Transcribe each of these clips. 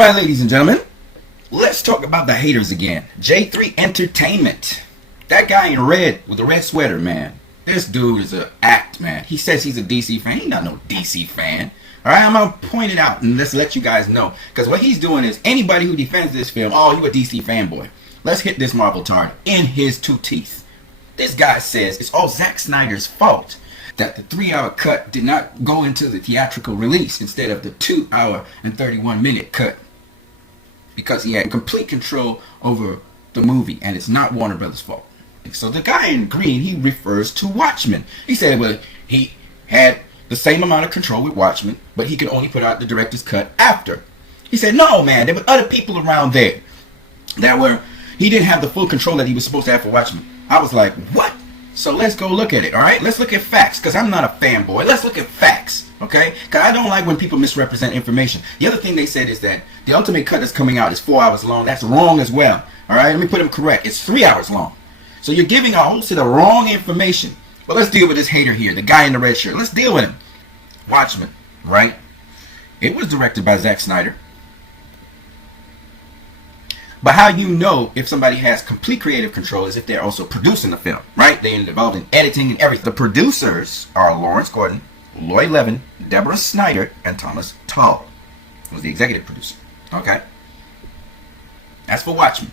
Alright, ladies and gentlemen, let's talk about the haters again. J3 Entertainment. That guy in red with the red sweater, man. This dude is an act, man. He says he's a DC fan. He's not no DC fan. Alright, I'm going to point it out and let's let you guys know. Because what he's doing is anybody who defends this film, oh, you a DC fanboy. Let's hit this Marvel tard in his two teeth. This guy says it's all Zack Snyder's fault that the 3-hour cut did not go into the theatrical release instead of the 2-hour and 31-minute cut, because he had complete control over the movie and it's not Warner Brothers' fault. So the guy in green, he refers to Watchmen. He said, well, he had the same amount of control with Watchmen, but he could only put out the director's cut after. He said, no, man, there were other people around there he didn't have the full control that he was supposed to have for Watchmen. I was like, what? So let's go look at it, all right? Let's look at facts, because I'm not a fanboy. Let's look at facts, okay? Because I don't like when people misrepresent information. The other thing they said is that the ultimate cut that's coming out is 4 hours long. That's wrong as well, all right? Let me put him correct. It's 3 hours long. So you're giving a whole set of wrong information. But let's deal with this hater here, the guy in the red shirt. Let's deal with him. Watchmen, right? It was directed by Zack Snyder. But how you know if somebody has complete creative control is if they're also producing the film, right? They're involved in editing and everything. The producers are Lawrence Gordon, Lloyd Levin, Deborah Snyder, and Thomas Tull, who was the executive producer. Okay. As for Watchmen,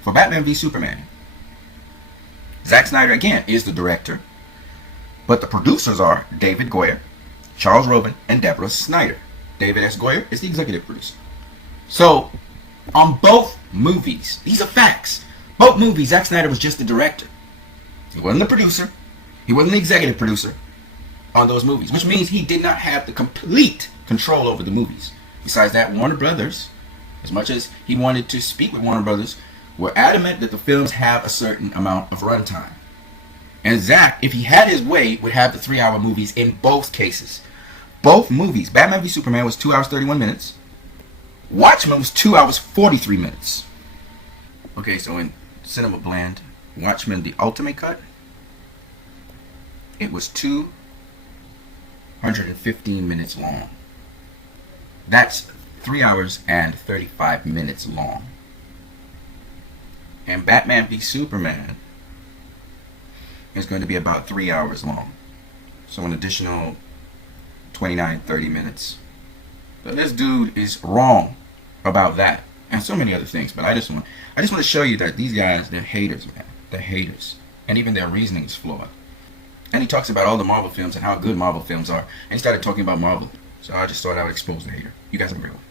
for Batman v Superman, Zack Snyder, again, is the director, but the producers are David Goyer, Charles Roven, and Deborah Snyder. David S. Goyer is the executive producer. So, on both movies, these are facts. Both movies, Zack Snyder was just the director. He wasn't the producer. He wasn't the executive producer on those movies, which means he did not have the complete control over the movies. Besides that, Warner Brothers, as much as he wanted to speak with Warner Brothers, were adamant that the films have a certain amount of runtime. And Zack, if he had his way, would have the 3-hour movies in both cases. Both movies, Batman v Superman was 2 hours 31 minutes. Watchmen was 2 hours 43 minutes. Okay, so in Cinema Blend, Watchmen the Ultimate Cut, it was 215 minutes long. That's 3 hours and 35 minutes long. And Batman v Superman is going to be about 3 hours long. So an additional 29-30 minutes. So this dude is wrong about that and so many other things. But I just want to show you that these guys, they're haters, man. They're haters. And even their reasoning is flawed. And he talks about all the Marvel films and how good Marvel films are. And he started talking about Marvel. So I just thought I would expose the hater. You guys have a great one.